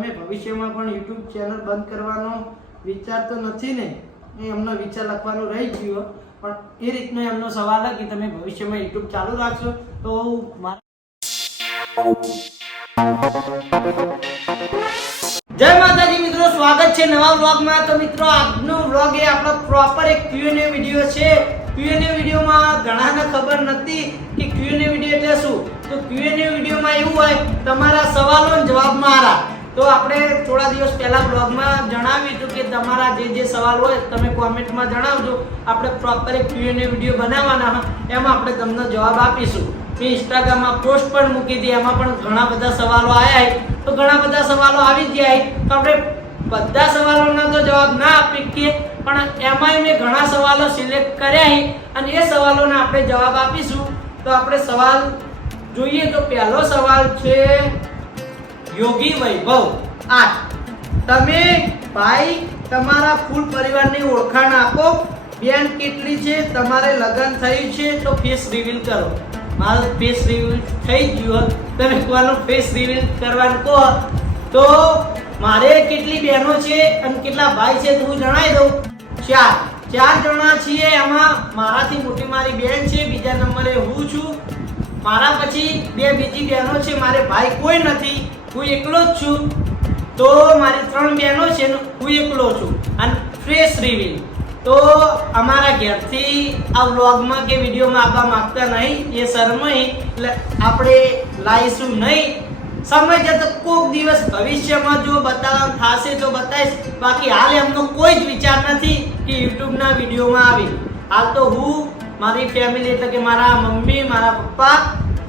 તમે ભવિષ્યમાં પણ YouTube ચેનલ બંધ કરવાનો વિચાર તો નથી ને? એમનો વિચાર લખવાનો રહી ગયો, પણ એ રીતનો એમનો સવાલ છે કે તમે ભવિષ્યમાં YouTube ચાલુ રાખશો? તો જય માતાજી મિત્રો, સ્વાગત છે નવા વ્લોગમાં। તો મિત્રો આજનો વ્લોગ એ આપણો પ્રોપર એક Q&A વિડિયો છે। Q&A વિડિયોમાં ઘણાને ખબર નથી કે Q&A વિડિયો એટલે શું। તો Q&A વિડિયોમાં એવું હોય તમારા સવાલો અને જવાબ મારા। તો આપણે થોડા દિવસ પહેલા વ્લોગમાં જણાવ્યું હતું કે તમારા જે સવાલ હોય તમે કોમેન્ટમાં જણાવજો, આપણે પ્રોપર એક Q&A વિડિયો બનાવવાના, એમાં આપણે તમને જવાબ આપીશું। ઇન્સ્ટાગ્રામમાં પોસ્ટ પણ મૂકી હતી, એમાં પણ ઘણા બધા સવાલો આવ્યા, તો ઘણા બધા સવાલો આવી ગયા, તો આપણે બધા સવાલોના તો જવાબ ના આપી શકીએ, પણ એમાં મેં ઘણા સવાલો સિલેક્ટ કર્યા અને એ સવાલોના આપણે જવાબ આપીશું। તો આપણે સવાલ જોઈએ તો પહેલો સવાલ છે યોગી વૈભવ 8, તમે ભાઈ તમારા ફૂલ પરિવારની ઓળખાણ આપો। બેન કેટલી છે? તમારે લગ્ન થયું છે તો ફેસ રિવીલ કરો। મારું ફેસ રિવીલ થઈ ગયું, તમે કોનો ફેસ રિવીલ કરવાનું કહો। તો મારે કેટલી બહેનો છે અને કેટલા ભાઈ છે હું જણાવી દઉં। 4 જણા છીએ, એમાં મારાથી મોટી મારી બેન છે, બીજા નંબરે હું છું, મારા પછી 2 બીજી બહેનો છે, મારે ભાઈ કોઈ નથી, હું એકલો જ છું। તો મારી 3 બહેનો છે, હું એકલો છું। અને ફેસ રિવીલ તો અમારા ઘેરથી આ વ્લોગમાં કે વિડીયોમાં આવવા માંગતા નહીં, એ શરમાઈ, એટલે આપણે લાવીશું નહીં। સમય જતો કોઈક દિવસ ભવિષ્યમાં જો બતાવવાનું થશે તો બતાવીશ, બાકી હાલ એમનો કોઈ જ વિચાર નથી કે યુટ્યુબના વિડીયોમાં આવી। હાલ તો હું, મારી ફેમિલી એટલે કે મારા મમ્મી, મારા પપ્પા,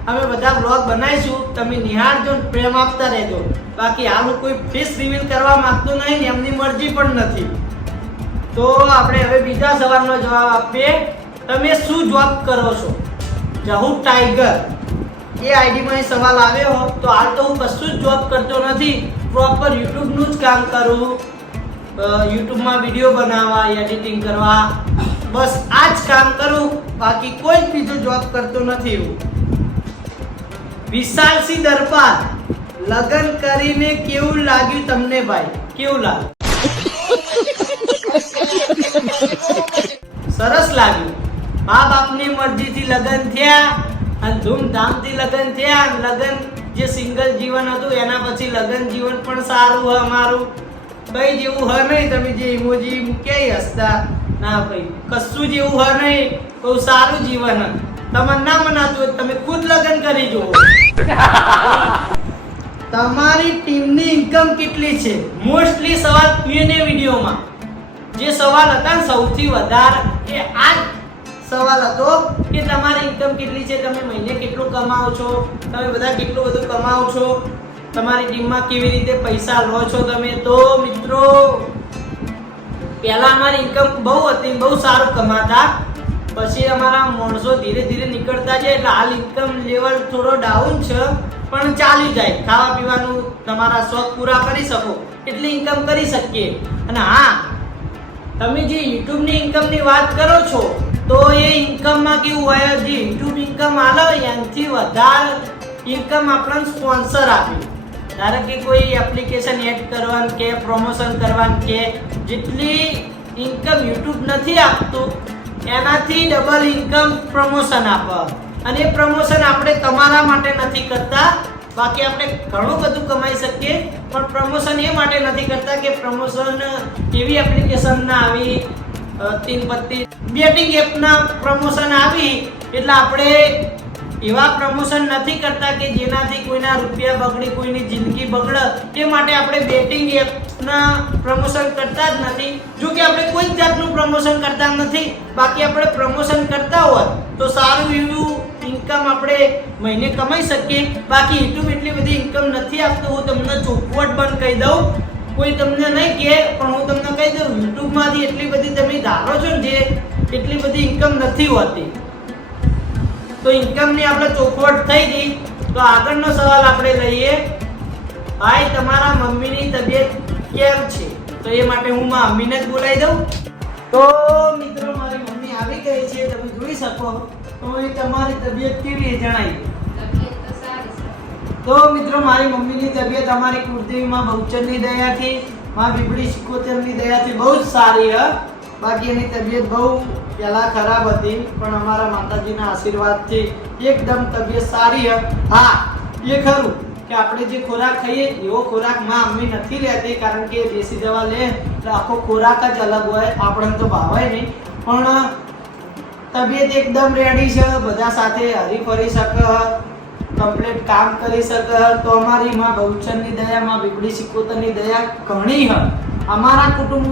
અમે બધા વ્લોગ બનાવીશું, તમે નિહાળજો, પ્રેમ આપતા રહેજો। બાકી હાલ હું કોઈ ફેસ રિવીલ કરવા માંગતો નહીં, એમની મરજી પણ નથી। તો આપણે હવે બીજા સવાલનો જવાબ આપીએ। તમે શું જોબ કરો છો? જહુ ટાઈગર એ આઈડીમાં સવાલ આવ્યો, તો હાલ તો હું કશું જ જોબ કરતો નથી, પ્રોપર યુટ્યુબનું જ કામ કરું, યુટ્યુબમાં વિડીયો બનાવવા, એડિટિંગ કરવા, બસ આ જ કામ કરું, બાકી કોઈ જ બીજો જોબ કરતો નથી હું। વિશાલસિંહ દરબાર, લગ્ન કરીને કેવું લાગ્યું તમને ભાઈ? કેવું લાગ્યું? સરસ લાગ્યું। મા બાપની મરજીથી લગ્ન થયા અને ધૂમધામથી લગ્ન થયા। લગ્ન જે સિંગલ જીવન હતું એના પછી લગ્ન જીવન પણ સારું હોય અમારું, કઈ જેવું હોય નહીં, તમે જે ઇમોજી મૂક્યા હસતા ના ભાઈ, કશું જેવું હોય નહીં, બહુ સારું જીવન। તમને ના મનાતું હોય તમે ખુદ લગ્ન કરી જુઓ। તમારી ટીમની ઇન્કમ કેટલી છે? મોસ્ટલી સવાલ Q&A વિડીયોમાં જે સવાલ હતા ને સૌથી વધારે એ આ સવાલ હતો કે તમારી ઇન્કમ કેટલી છે, તમે મહિને કેટલું કમાઓ છો, તમે બધા કેટલું બધું કમાઓ છો, તમારી ટીમમાં કેવી રીતે પૈસા લો છો તમે। તો મિત્રો પહેલા અમારી ઇન્કમ બહુ હતી, બહુ સારું કમાતા, પછી અમારા માણસો ધીરે ધીરે નીકળતા જાય, એટલે હાલ ઇન્કમ લેવલ થોડો ડાઉન છે, પણ ચાલી જાય, ખાવા પીવાનું તમારા શોખ પૂરા કરી શકો એટલી ઇન્કમ કરી શકીએ। અને હા, તમે જે યુટ્યુબની ઇન્કમની વાત કરો છો, તો એ ઇન્કમમાં કેવું હોય, જે યુટ્યુબ ઇન્કમ આલે એનાથી વધારે ઇન્કમ આપણને સ્પોન્સર આપે। ધારો કે કોઈ એપ્લિકેશન એડ કરવાનું કે પ્રમોશન કરવાનું કે જેટલી ઇન્કમ યુટ્યુબ નથી આપતું એનાથી ડબલ ઇન્કમ પ્રમોશન આપે, અને એ પ્રમોશન આપણે તમારા માટે નથી કરતા, બાકી આપણે ઘણું બધું કમાઈ શકીએ, પણ પ્રમોશન એ માટે નથી કરતા કે પ્રમોશન એવી એપ્લિકેશનના આવી, 3 પત્તી બેટિંગ એપના પ્રમોશન આવી, એટલે આપણે એવા પ્રમોશન નથી કરતા કે જેનાથી કોઈના રૂપિયા બગડે, કોઈની જિંદગી બગડે, તે માટે આપણે બેટિંગ એપના પ્રમોશન કરતા જ નથી। જો કે આપણે કોઈ જ જાતનું પ્રમોશન કરતા નથી, બાકી આપણે પ્રમોશન કરતા હોત તો સારું એવું ઇન્કમ આપણે મહિને કમાઈ શકીએ। બાકી યુટ્યુબ એટલી બધી ઇન્કમ નથી આપતું, હું તમને ચોખવટ પણ કહી દઉં, કોઈ તમને નહીં કહે પણ હું તમને કહી દઉં, યુટ્યુબમાંથી એટલી બધી તમે ધારો છો ને જે એટલી બધી ઇન્કમ નથી હોતી। તો ઇન્કમની આપણે ચોખવટ થઈ ગઈ। તો આગળનો સવાલ આપણે લઈએ, ભાઈ તમારા મમ્મીની તબિયત કેમ છે? તો એ માટે હું મારા મમ્મીને જ બોલાવી દઉં। તો મિત્રો મારી મમ્મી આવી ગઈ છે, તમે જોઈ શકો। તો એ તમારી તબિયત કેવી જણાવી? તબિયત તો સારી છે। તો મિત્રો મારી મમ્મીની તબિયત અમારી કુળદેવીમાં બહુચરની દયાથી, માં બીબડી સિકોતરની દયાથી બહુ જ સારી હ. બાકી એની તબિયત બહુ પહેલા ખરાબ હતી, પણ અમારા માતાજીના આશીર્વાદથી એકદમ તબિયત સારી હ. હા, એ ખરું કે આપણે જે ખોરાક ખાઈએ એવો ખોરાક માં અમ્મી નથી લેતી, કારણ કે દેશી દવા લે એટલે આખો ખોરાક જ અલગ હોય, આપણને તો ભાવે નહીં. પણ તબિયત એકદમ રેડી છે, બધા સાથે હરી ફરી શકે, કમ્પ્લીટ કામ કરી શકે. તો અમારી માં બહુચરની દયા, માં બીબડી સિકોતરની દયા ઘણી હ. અમારા કુટુંબ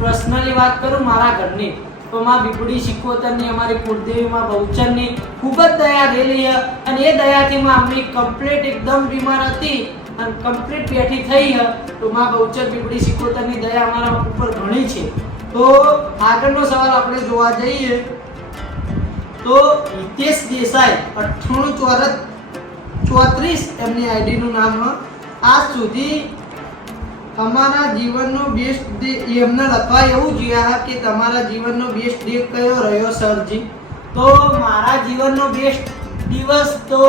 પર્સનલી વાત કરું, મારા ઘરની, તો માં બીબડી સિકોતરની, અમારી કુળદેવી માં બહુચરની ખૂબ જ દયા રહેલી હ. અને એ દયાથી માં અમ્મી કમ્પ્લીટ એકદમ બીમાર હતી અને કમ્પ્લીટ બેઠી થઈ હ. તો માં બહુચર બીબડી સિકોતરની દયા અમારા ઉપર ઘણી છે. તો આગળનો સવાલ આપણે જોવા જઈએ તો હિતેશ દેસાઈ 9834 એમની આઈડી નું નામ. આજ સુધી અમારા જીવનનો બેસ્ટ ડે, એમને લખવા એવું જોયા કે તમારા જીવનનો બેસ્ટ ડે કયો રહ્યો સરજી? તો મારા જીવનનો બેસ્ટ દિવસ, તો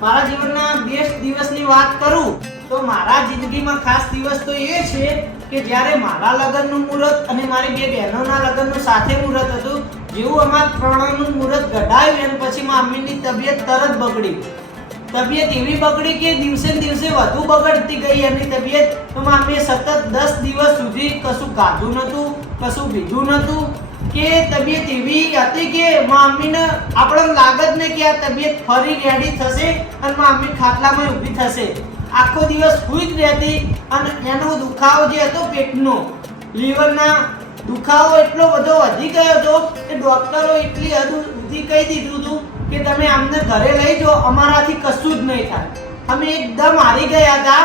મારા જીવનના બેસ્ટ દિવસની વાત કરું તો મારા જિંદગીમાં ખાસ દિવસ તો એ છે કે જ્યારે મારા લગ્નનું મુહૂર્ત અને મારી બે બહેનોના લગ્નનું સાથે મુહૂર્ત હતું. જેવું અમારા ત્રણનું મુહૂર્ત ઘડાયું અને પછી મમ્મીની તબિયત તરત બગડી. તબિયત એવી બગડી કે દિવસે ને દિવસે વધુ બગડતી ગઈ એની તબિયત. તો મમ્મીએ સતત 10 દિવસ સુધી કશું ખાધું નહોતું, કશું પીધું નહોતું, કે તબિયત એવી હતી કે મમ્મીને આપણને લાગે જ નહીં કે આ તબિયત ફરી રેડી થશે અને મમ્મી ખાટલામાં ઊભી થશે. આખો દિવસ સૂઈ જ રહેતી અને એનો દુખાવો જે હતો પેટનો, લીવરના દુખાવો એટલો બધો વધી ગયો હતો કે ડોક્ટરો એટલી હદ સુધી કહી દીધું હતું કે તમે આમને ઘરે લઈ જાઓ, અમારાથી કશું જ નહીં થાય. અમે એકદમ હારી ગયા હતા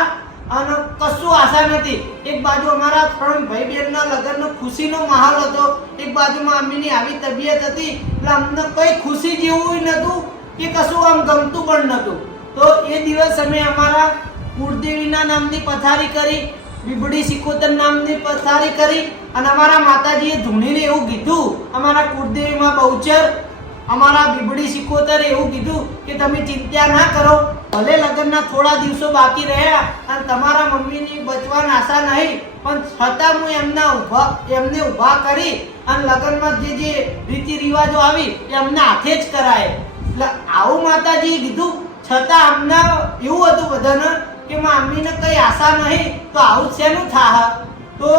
અને કશું આશા નથી. એક બાજુ અમારા 3 ભાઈ બહેનના લગ્નનો ખુશીનો માહોલ હતો, એક બાજુમાં અમ્મીની આવી તબિયત હતી, એટલે અમને કઈ ખુશી જેવું નહોતું કે કશું આમ ગમતું પણ નહોતું. તો એ દિવસ અમે અમારા કુળદેવીના નામની પથારી કરી, બીબડી સિકોતર નામની પથારી કરી અને અમારા માતાજીએ ધૂણીને એવું કીધું, અમારા કુળદેવીમાં બહુચર, અમારા બીબડી સિકોતરે એવું કીધું કે તમે ચિંતા ના કરો, ભલે લગ્નના થોડા દિવસો બાકી રહ્યા અને તમારા મમ્મીની બચવાની આશા નહીં, પણ છતાં હું એમને ઊભા કરી અને લગ્નમાં જે રીતિ રિવાજો આવી એ અમને હાથે જ કરાય. એટલે આવું માતાજીએ કીધું, છતાં અમને એવું હતું બધાને કે મમ્મીને કઈ આશા નહીં, તો આવું શેનું થાહ? તો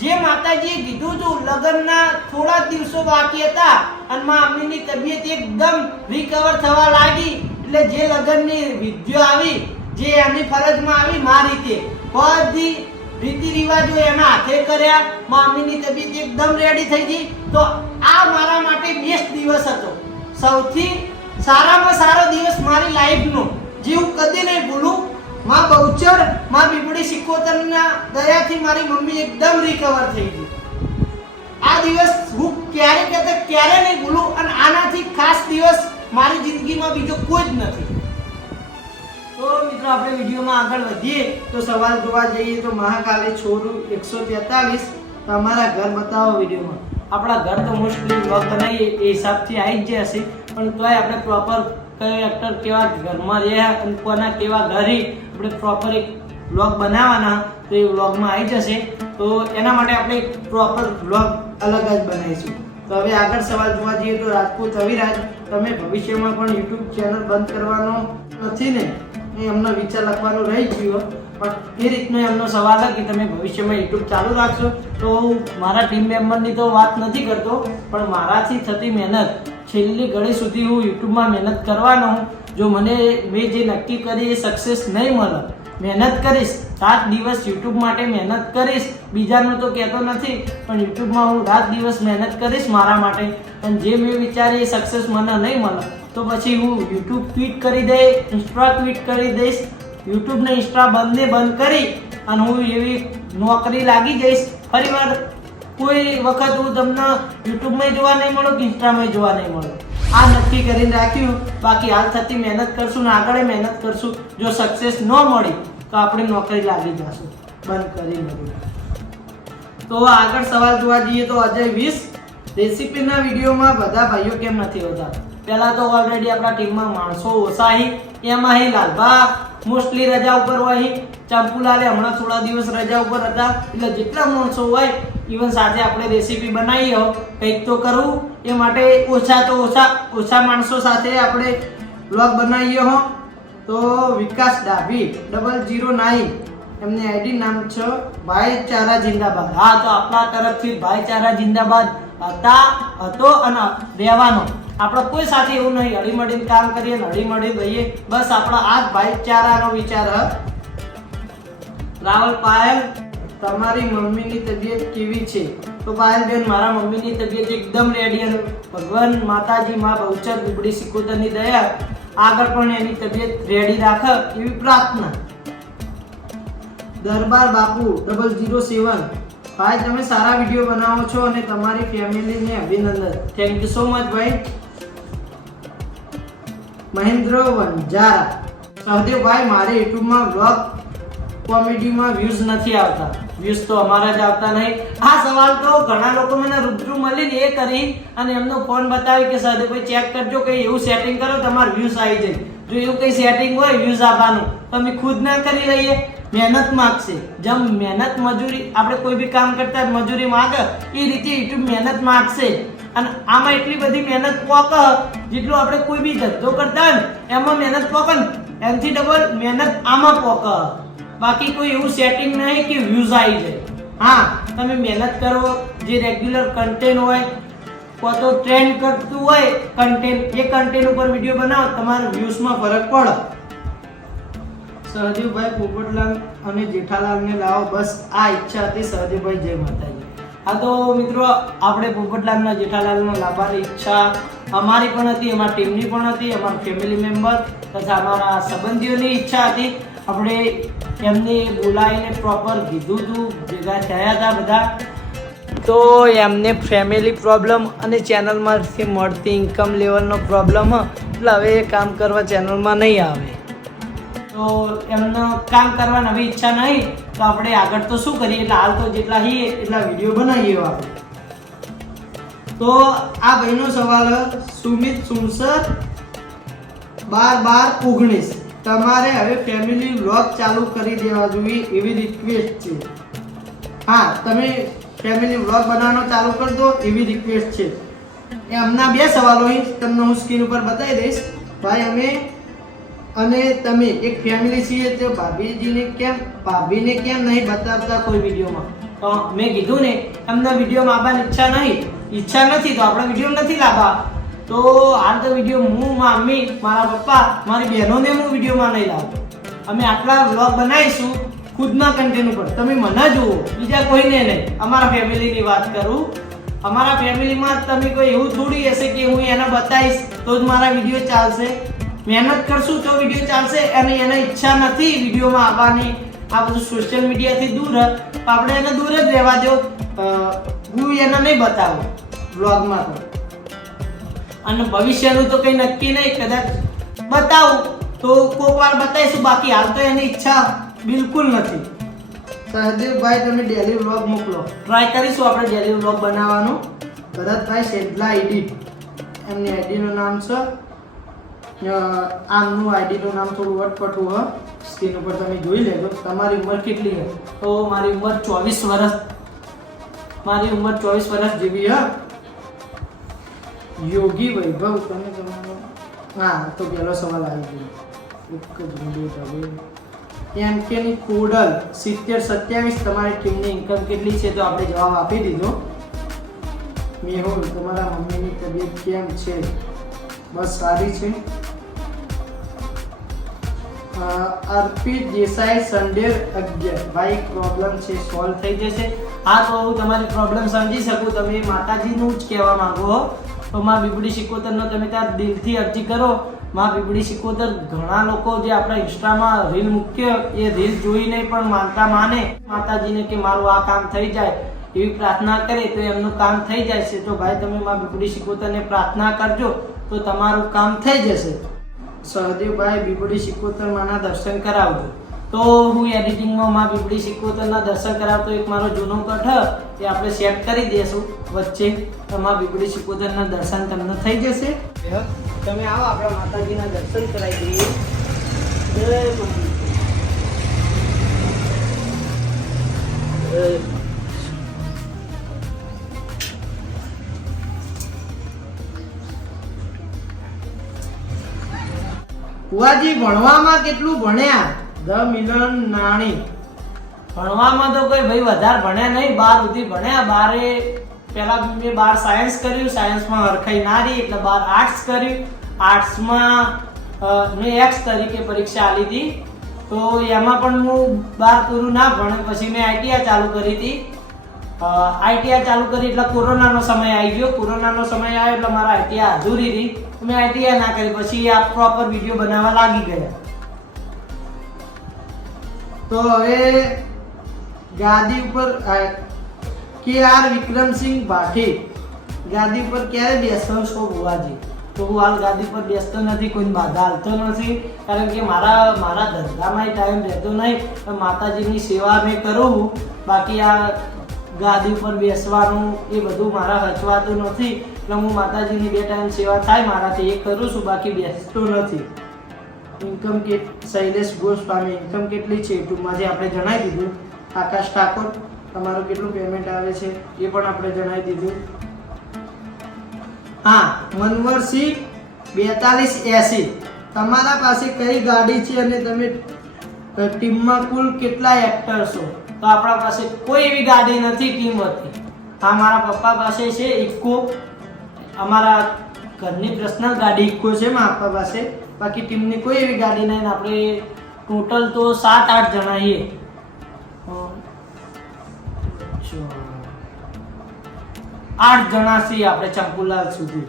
જે માતાજીએ કીધું હતું લગ્નના થોડા દિવસો બાકી હતા અને મમ્મીની તબિયત એકદમ રિકવર થવા લાગી, એટલે જે લગ્નની વિધિઓ આવી, જે એની ફરજમાં આવી, મારી રીતે બધી રીતિ રિવાજો એના હાથે કર્યા, મમ્મીની તબિયત એકદમ રેડી થઈ ગઈ. તો આ મારા માટે બેસ્ટ દિવસ હતો, સૌથી સારામાં સારો દિવસ મારી લાઈફનો, જે હું કદી નહીં ભૂલું. માં બહુચર, માં બીબડી સિકોતરના દયાથી મારી મમ્મી એકદમ રિકવર થઈ ગઈ. આ દિવસ હું ક્યારે નહીં ભૂલું અને આનાથી ખાસ દિવસ મારી જિંદગીમાં બીજો કોઈ જ નથી. તો મિત્રો આપણે વિડીયોમાં આગળ વધીએ તો સવાલ જોવા જઈએ તો મહાકાલી છોરું 143 તમારા ઘર બતાવો વિડીયોમાં. આપણા ઘર તો મોસ્ટલી વ્લોગ બનાવીએ એ હિસાબથી આવી જ હશે, પણ તોય આપણે પ્રોપર કયો એક્ટર કેવા ઘરમાં રહ્યા અને કોના કેવા ઘરે આપણે પ્રોપર એક વ્લોગ બનાવવાના, તો એ વ્લોગમાં આવી જશે. તો એના માટે આપણે એક પ્રોપર વ્લોગ અલગ જ બનાવીશું. તો હવે આગળ સવાલ જોવા જઈએ તો રાજપૂત અવિરાજ, તમે ભવિષ્યમાં પણ યુટ્યુબ ચેનલ બંધ કરવાનો નથી ને? એ એમનો વિચાર લખવાનો રહી ગયો, પણ એ રીતનો એમનો સવાલ છે કે તમે ભવિષ્યમાં યુટ્યુબ ચાલુ રાખશો. તો મારા ટીમ મેમ્બરની તો વાત નથી કરતો, પણ મારાથી થતી મહેનત છેલ્લી ઘડી સુધી હું યુટ્યુબમાં મહેનત કરવાનો. જો મને મેં જે નક્કી કરી એ સક્સેસ નહીં મળે, મહેનત કરીશ, રાત દિવસ યુટ્યુબ માટે મહેનત કરીશ. બીજાનું તો કહેતો નથી, પણ યુટ્યુબમાં હું રાત દિવસ મહેનત કરીશ મારા માટે. અને જે મેં વિચારી એ સક્સેસ મને નહીં મળે તો પછી હું યુટ્યુબ ટ્વીટ કરી દઈશ, ઇન્સ્ટા ટ્વીટ કરી દઈશ, યુટ્યુબ ને ઇન્સ્ટા બંધ કરી અને હું એવી નોકરી લાગી જઈશ. ફરીવાર કોઈ વખત હું તમને યુટ્યુબમાં જોવા નહીં મળું કે ઇન્સ્ટામાં જોવા નહીં મળું. આ નક્કી કરીને રાખ્યું. બાકી હાલ થતી મહેનત કરશું ને આગળ મહેનત કરશું. જો સક્સેસ ન મળી તો આપણે નોકરી લાગી જશું બંધ કરીને. તો આગળ સવાલ જોવા જઈએ તો અજય 20 રેસીપીના વિડીયોમાં બધા ભાઈઓ કેમ નથી હોતા? પહેલા તો ઓલરેડી આપણા ટીમમાં માણસો ઓછા હી, એમાં હી લાલભા મોસ્ટલી રજા ઉપર હોય. ચંપુલાલે હમણાં થોડા દિવસ રજા ઉપર હતા, એટલે જેટલા માણસો હોય ઇવન સાથે આપણે રેસીપી બનાવી હોય કંઈક તો કરવું, એ માટે ઓછા માણસો સાથે આપણે વ્લોગ બનાવીએ હો. તો વિકાસ ડાભી 009 એમની આઈડી નામ છે ભાઈચારા જિંદાબાદ. હા, તો આપણા તરફથી ભાઈચારા જિંદાબાદ હતો અને રહેવાનો. આપણે કોઈ સાથે એવું નહીં, હળીમળીને કામ કરીએ ને હળીમળીને રહીએ, બસ આપણા આ જ ભાઈચારાનો વિચાર હ. રાવલ પાયલ, તમારી મમ્મીની તબિયત કેવી છે? તો પાયલબેન, મારા મમ્મીની તબિયત એકદમ રેડી અને ભગવાન માતાજી માં બહુચર બીબડી સિકોતરની દયા આગળ પણ એની તબિયત રેડી રાખે એવી પ્રાર્થના. દરબાર બાપુ 007, ભાઈ તમે સારા વિડીયો બનાવો છો અને તમારી ફેમિલીને અભિનંદન. થેન્ક યુ સો મચ ભાઈ. મહેન્દ્ર વંજારા, સહદેવભાઈ મારે યુટ્યુબમાં વ્લોગ કોમેડીમાં વ્યૂઝ નથી આવતા. વ્યૂઝ તો અમારા જ આવતા નહીં. આ સવાલ તો ઘણા લોકો મને રૂબરૂ મળીને એ કરી અને એમનો ફોન બતાવી કે સહદેવભાઈ ચેક કરજો કઈ એવું સેટિંગ કરો તમારે વ્યૂઝ આવી જાય. જો એવું કઈ સેટિંગ હોય વ્યૂઝ આવવાનું તો અમે ખુદ ના કરી લઈએ. મહેનત માગશે, જેમ મહેનત મજૂરી આપણે કોઈ બી કામ કરતા મજૂરી માગે એ રીતે યુટ્યુબ મહેનત માગશે. અને આમાં એટલી બધી મહેનત પોક જેટલું આપણે કોઈ બી ધંધો કરતા હોય એમાં મહેનત પોક ને એનાથી ડબલ મહેનત આમાં પોક. બાકી કોઈ એવું સેટિંગ નહીં કે વ્યૂઝ આવી જાય. હા, તમે મહેનત કરો, જે રેગ્યુલર કન્ટેન્ટ હોય કો તો ટ્રેન્ડ કરતું હોય કન્ટેન્ટ, એ કન્ટેન્ટ ઉપર વિડીયો બનાવો, તમારા વ્યૂઝમાં ફરક પડે. સહદેવભાઈ પોપટલાલ અને જેઠાલાલને લાવો, બસ આ ઈચ્છા હતી. સહદેવભાઈ, જય માતાજી. હા, તો મિત્રો આપણે પોપટલાલના જેઠાલાલનો લાવવાની ઈચ્છા અમારી પણ હતી, અમારી ટીમની પણ હતી, અમારા ફેમિલી મેમ્બર તથા અમારા સંબંધીઓની ઈચ્છા હતી. આપણે એમને બોલાવીને પ્રોપર કીધું હતું, ભેગા થયા હતા બધા. તો એમને ફેમિલી પ્રોબ્લેમ અને ચેનલમાંથી મળતી ઇન્કમ લેવલનો પ્રોબ્લેમ, એટલે હવે એ કામ કરવા ચેનલમાં નહીં આવે. તો એમનો કામ કરવાની હવે ઈચ્છા નહીં, તો આપણે આગળ તો શું કરીએ, એટલે હાલ તો જેટલા છીએ એટલા વિડીયો બનાવીએ આપણે. તો આ ભાઈનો સવાલ સુમિત સુમસર 12-19, તમારે હવે ફેમિલી વ્લોગ ચાલુ કરી દેવા જોઈએ એવી રિક્વેસ્ટ છે. હા, તમે ફેમિલી વ્લોગ બનાવવાનો ચાલુ કરી દો એવી રિક્વેસ્ટ છે. એમના બે સવાલો તમને હું સ્ક્રીન ઉપર બતાવી દઈશ. ભાઈ, અમે અને તમે એક ફેમિલી છીએ, તો ભાભીને કેમ નહીં બતાવતા કોઈ વિડીયોમાં? તો મેં કીધું ને એમના વિડીયોમાં આવવાની ઈચ્છા નથી તો આપણે વિડીયો નથી લાવવા. તો હાલ તો વિડીયો હું, મમ્મી, મારા પપ્પા, મારી બહેનોને હું વિડીયોમાં નહીં લાવતો. અમે આટલા વ્લોગ બનાવીશું ખુદના કન્ટેન્ટ ઉપર, તમે મને જુઓ, બીજા કોઈને નહીં. અમારા ફેમિલીની વાત કરું. અમારા ફેમિલીમાં તમે કોઈ એવું થોડી હશે કે હું એને બતાવીશ તો જ મારા વિડીયો ચાલશે. મહેનત કરશું તો વિડીયો ચાલશે. અને એને ઈચ્છા નથી વિડીયોમાં આવવાની, આ બધું સોશિયલ મીડિયાથી દૂર, તો આપણે એને દૂર જ રહેવા દો. હું એને નહીં બતાવું વ્લોગમાં તો. અને ભવિષ્યનું તો કંઈ નક્કી નહીં, કદાચ બતાવું તો કોઈક વાર બતાવીશું, બાકી હાલ તો એની ઈચ્છા બિલકુલ નથી. સહદેવભાઈ, તમે ડેલી વ્લોગ મોકલો, ટ્રાય કરીશું આપણે ડેલી વ્લોગ બનાવવાનું. ભરતભાઈ શેડલા એડિટ, એમની આઈડીનું નામ છે. આમનું આઈડીનું નામ થોડું અટપટું હ, સ્ક્રીન ઉપર તમે જોઈ લેજો. તમારી ઉંમર કેટલી છે? તો મારી ઉંમર 24 વર્ષ, મારી ઉંમર 24 વર્ષ જેવી હ. યોગી વૈભવ, તમે તમારો, હા, તો પહેલો સવાલ આવી ગયો. એક જ મિનિટ હવે. એમ કે ની કોડલ 70-27, તમારી ટીમની ઇન્કમ કેટલી છે? તો આપણે જવાબ આપી દીધો. મેહુલ, તમારા મમ્મીની તબિયત કેમ છે? બસ સારી છે. અર્પિત દેસાઈ સંડેર 11, ભાઈ પ્રોબ્લેમ છે સોલ્વ થઈ જશે. હા, તો હું તમારી પ્રોબ્લેમ સમજી શકું. તમે માતાજીનું જ કહેવા માંગો હો, તો માં બીબડી સિકોતરનો તમે ત્યાં દિલથી અરજી કરો. માં બીબડી સિકોતર, ઘણા લોકો જે આપણા ઇન્સ્ટામાં રીલ મૂક્યો એ રીલ જોઈને પણ માને માતાજીને કે મારું આ કામ થઈ જાય એવી પ્રાર્થના કરે તો એમનું કામ થઈ જાય છે. તો ભાઈ તમે માં બીબડી સિકોતરને પ્રાર્થના કરજો તો તમારું કામ થઈ જશે. સહદેવભાઈ, બીબડી સિકોતર માના દર્શન કરાવજો. તો હું એડિટિંગમાં માં બીબડી સિકોતરના દર્શન કરાવતો એક મારો જૂનો કઠ એ આપણે સેટ કરી દઈશું વચ્ચે, તો માં બીબડી સિકોતરના દર્શન તમને થઈ જશે. તમે આવો, આપણા માતાજીના દર્શન કરાવી દઈએ. જય માતા. ફુવાજી ભણવામાં કેટલું ભણ્યા? ધ મિલન નાણી. ભણવામાં તો કોઈ ભાઈ વધારે ભણ્યા નહીં, 12 સુધી ભણ્યા. 12 પહેલા મેં 12 સાયન્સ કર્યું, સાયન્સમાં હરખાઈ ના રહી એટલે 12 આર્ટ્સ કર્યું. આર્ટ્સમાં મેં એક્સ તરીકે પરીક્ષા આલી હતી, તો એમાં પણ હું 12 પૂરું ના ભણે. પછી મેં આઈટીઆઈ ચાલુ કરી હતી. આઈટીઆઈ ચાલુ કરી એટલે કોરોનાનો સમય આવી ગયો. કોરોનાનો સમય આવ્યો એટલે મારા આઈટીઆઈ અધૂરી રહી, મેં આઈટીઆઈ ના કરી. પછી આ પ્રોપર વિડીયો બનાવવા લાગી ગયા. તો હવે ગાદી ઉપર કે.આર. વિક્રમસિંહ ભાટી ગાદી પર ક્યારે બેસવાનો છો બુવાજી? તો હું હાલ ગાદી પર બેસતો નથી, કોઈ બાધા હાલતો નથી, કારણ કે મારા ધંધામાં ટાઈમ રહેતો નહીં. માતાજીની સેવા મેં કરું, બાકી આ ગાદી પર બેસવાનું એ બધું મારા હચવાતું નથી. એટલે હું માતાજીની 2 ટાઈમ સેવા થાય મારાથી એ કરું છું, બાકી બેસતો નથી. ઇન્કમ શૈલેષ ગોસ્વામી ઇન્કમ કેટલી છે યુટ્યુબમાં જે આપણે જણાવી દીધું. આકાશ ઠાકોર તમારું કેટલું પેમેન્ટ આવે છે એ પણ આપણે જણાવી દીધું. હા, મનવરસિંહ 4280 તમારા પાસે કઈ ગાડી છે અને તમે ટીમમાં કુલ કેટલા એક્ટર છો? તો આપણા પાસે કોઈ એવી ગાડી નથી ટીમ હતી. હા, મારા પપ્પા પાસે છે ઇક્કો, અમારા ઘરની પર્સનલ ગાડી ઇક્કો છે મારા પપ્પા પાસે, બાકી ટીમની કોઈ એવી ગાડી નહીં. આપણે ટોટલ તો 7-8 જણા છીએ. 8 જણા છીએ આપણે ચંપુલાલ સુધી.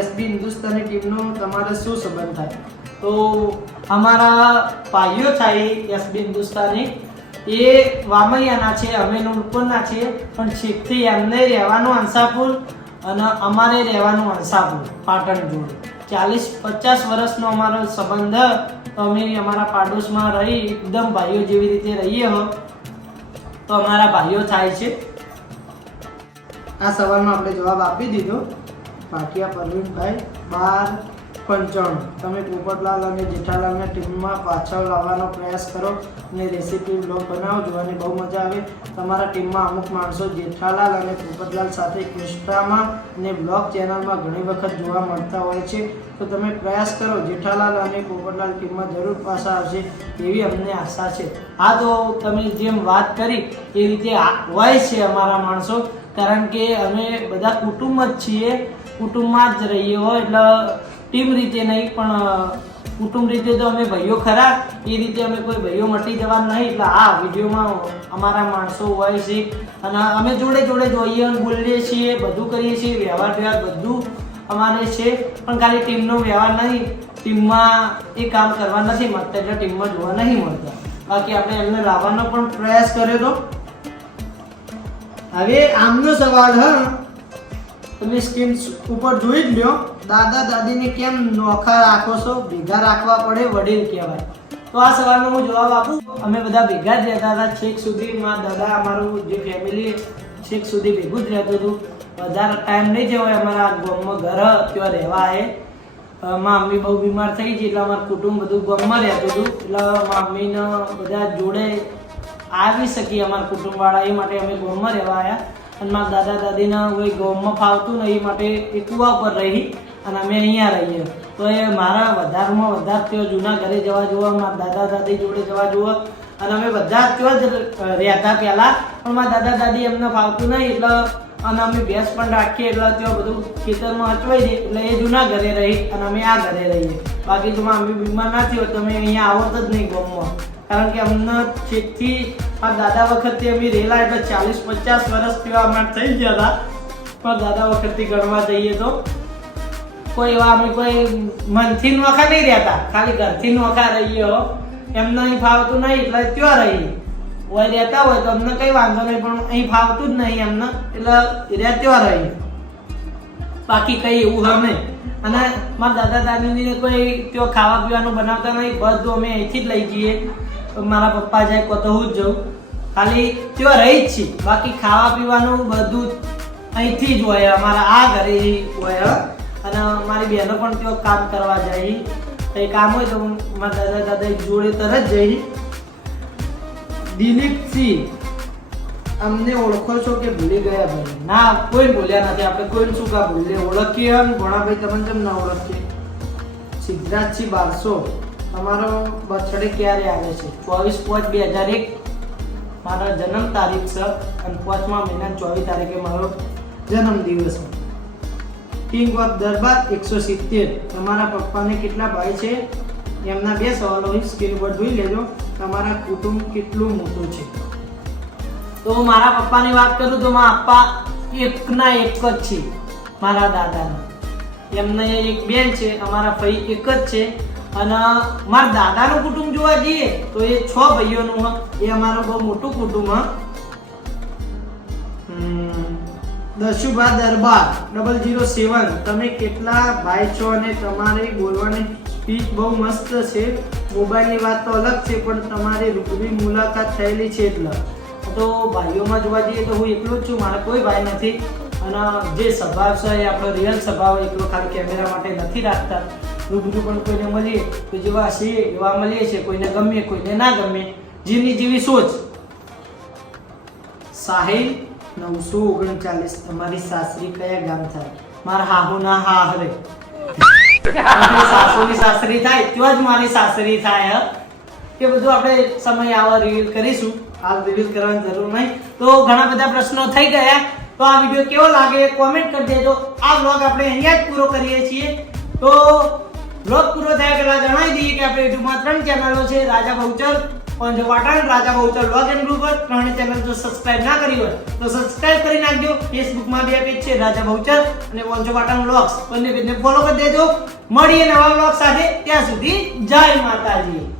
એસબી હિન્દુસ્તાની ટીમનો તમારે શું સંબંધ થાય? તો અમારા ભાઈઓ થાય એસબી હિન્દુસ્તાની, એ વામૈયાના છે, અમે નુલપુરના છીએ, પણ છેકથી એમને રહેવાનું અંસાપુર અને અમારે રહેવાનું અંસાપુર પાટણ જોડે. 40-50 વર્ષનો અમારો સંબંધ. તો અમે અમારા પાડોશમાં રહી એકદમ ભાઈઓ જેવી રીતે રહીએ હો, તો અમારા ભાઈઓ થાય છે. આ સવાલનો આપણે જવાબ આપી દીધો. બાકી આ પરવીનભાઈ 1295 તમે પોપટલાલ અને જેઠાલાલને ટીમમાં પાછળ લાવવાનો પ્રયાસ કરો અને રેસીપી બ્લોગ બનાવો, જોવાની બહુ મજા આવે. તમારા ટીમમાં અમુક માણસો જેઠાલાલ અને પોપટલાલ સાથે ઇન્સ્ટામાં અને બ્લોગ ચેનલમાં ઘણી વખત જોવા મળતા હોય છે, તો તમે પ્રયાસ કરો. જેઠાલાલ અને પોપટલાલ ટીમમાં જરૂર પાછા આવશે એવી અમને આશા છે. હા, તો તમે જેમ વાત કરી એ રીતે હોય છે અમારા માણસો, કારણ કે અમે બધા કુટુંબ જ છીએ, કુટુંબમાં જ રહીએ હોય. એટલે ટીમ રીતે નહીં, પણ કુટુંબ રીતે તો અમે ભાઈઓ ખરા, એ રીતે અમે કોઈ ભાઈઓ મટી જવા નહીં. એટલે આ વિડીયોમાં અમારા માણસો હોય છે અને અમે જોડે જોડે જોઈએ, બોલીએ છીએ, બધું કરીએ છીએ, વ્યવહાર બધું અમારે છે. પણ ખાલી ટીમનો વ્યવહાર નહીં, ટીમમાં એ કામ કરવા નથી માંગતા, એટલે ટીમમાં જોવા નહીં મળતા. બાકી આપણે એમને લાવવાનો પણ પ્રયાસ કર્યો હતો. હવે આમનો સવાલ, હા, તમે સ્ક્રીન ઉપર જોઈ જ લ્યો. દાદા દાદીને કેમ નોખા રાખો છો? ભેગા રાખવા પડે, વડીલ કહેવાય. તો આ સવાલનો હું જવાબ આપું. અમે બધા ભેગા જ રહેતા હતા છેક સુધી. મારા દાદા, અમારું જે ફેમિલી છેક સુધી ભેગું જ રહેતું હતું. વધારે ટાઈમ નહીં જવાય. અમારા ગામમાં ઘર ત્યાં રહેવા આવે. મારા મમ્મી બહુ બીમાર થઈ ગઈ એટલે અમારું કુટુંબ બધું ગામમાં રહેતું હતું. એટલે મારા મમ્મીને બધા જોડે આવી શકીએ અમારા કુટુંબવાળા, એ માટે અમે ગામમાં રહેવા આવ્યા. અને મારા દાદા દાદીના કોઈ ગામમાં ફાવતું નહીં, એ માટે એ કુવા પર રહી અને અમે અહીંયા રહીએ. તો એ મારા વધારેમાં વધારે ત્યાં જૂના ઘરે જવા જોવા, મારા દાદા દાદી જોડે જવા જોવા. અને અમે બધા ત્યાં જ રહેતા પહેલાં, પણ મારા દાદા દાદી એમને ફાવતું નહીં, એટલે અને અમે ભેંસ પણ રાખીએ એટલે ત્યાં બધું ખેતરમાં અચવાઈ જાય, એટલે એ જૂના ઘરે રહી અને અમે આ ઘરે રહીએ. બાકી તો અમે બીમાર ના થયો તો અમે અહીંયા આવત જ નહીં ગામમાં, કારણ કે અમને છેકથી આ દાદા વખતથી અમે રહેલા એટલે 40-50 વર્ષ જેવા અમારે થઈ ગયા હતા. પણ દાદા વખતથી ગણવા જઈએ તો કોઈ એવા અમે કોઈ મનથી નોખા નહીં રહેતા, ખાલી ઘરથી નોખા રહીએ હો. એમને અહીં ફાવતું નહીં એટલે ત્યાં રહીએ. હોય રહેતા હોય તો અમને કંઈ વાંધો નહીં, પણ અહીં ફાવતું જ નહીં એમને, એટલે ત્યાં રહીએ. બાકી કંઈ એવું હા નહીં. અને મારા દાદા દાદીને કોઈ ત્યાં ખાવા પીવાનું બનાવતા નહીં, બધું અમે અહીંથી જ લઈ જઈએ. મારા પપ્પા જાય તો હું જ જાઉં, ખાલી ત્યાં રહી જ છીએ. બાકી ખાવા પીવાનું બધું અહીંથી જ હોય, અમારા આ ઘરે હોય. અને મારી બહેનો પણ ત્યાં કામ કરવા જાય. કંઈ કામ હોય તો મારા દાદા દાદા જોડે તરત જઈ. દિલીપસિંહ અમને ઓળખો છો કે ભૂલી ગયા ભાઈ? ના, કોઈ ભૂલ્યા નથી. આપણે કોઈને શું કા ભૂલીએ? ઓળખીએ એમ ભણાભાઈ, તમને કેમ ના ઓળખીએ? સિદ્ધરાજસિંહ 1200, તમારો બર્થડે ક્યારે આવે છે? 24/5/2001 મારા જન્મ તારીખ છે અને 5મા મહિના 24 તારીખે મારો જન્મ દિવસ છે. કિંગ ઓફ દરબાર 170, તમારા પપ્પાને કેટલા ભાઈ છે? એમના 2 સવાલો સ્ક્રીન પર જોઈ લેજો. તમારા કુટુંબ કેટલું મોટું છે? તો મારા પપ્પાની વાત કરું તો મારા પપ્પા એકના એક જ છે. મારા દાદાના એમને એક બેન છે, અમારા ભાઈ એક જ છે. અને મારા દાદાનું કુટુંબ જોવા જઈએ તો એ 6 ભાઈઓનું એ અમારું બહુ મોટું કુટુંબ. દશુભા દરબાર 007, તમે કેટલા ભાઈ છો અને તમારી બોલવાની સ્પીચ બહુ મસ્ત છે. મોબાઈલની વાત તો અલગ છે પણ તમારી રૂબરૂ મુલાકાત થયેલી છે એટલે. તો ભાઈઓમાં જોવા જઈએ તો હું એકલો જ છું, મારા કોઈ ભાઈ નથી. અને જે સ્વભાવ છે એ આપણો રિયલ સ્વભાવ, એકલો ખાલી કેમેરા માટે નથી રાખતા. રૂબરૂ પણ કોઈને મળીએ તો જેવા છીએ એવા મળીએ છીએ. કોઈને ગમે કોઈને ના ગમે, જેની જેવી સોચ. સાહિલ 939, તમારી સાસરી કયા ગામ થાય? મારા હાહુના હાહરે. સાસુની સાસરી થાય ત્યાં જ મારી સાસરી થાય. કે બધું આપણે સમય આવા રિવીલ કરીશું, હાલ રિવીલ કરવાની જરૂર નહીં. તો ઘણા બધા પ્રશ્નો થઈ ગયા. તો આ વિડીયો કેવો લાગે કોમેન્ટ કરી દેજો. આ વ્લોગ આપણે અહીંયા જ પૂરો કરીએ છીએ. તો વ્લોગ પૂરો થયા પહેલા જણાવી દઈએ કે આપણે યુટ્યુબમાં 3 ચેનલો છે, Raja Bahuchar, Panjo Patan, Raja Bahuchar vlog and group. 3 channel જો સબસ્ક્રાઇબ ના કરી હોય તો સબસ્ક્રાઇબ કરી નાખજો. ફેસબુકમાં 2 પેજ છે, રાજા બહુચર અને પંજો પાટણ વ્લોગ્સ. બંને પેજને ફોલો કરી દેજો. મળીએ નવા વ્લોગ સાથે. ત્યાં સુધી જય માતાજી.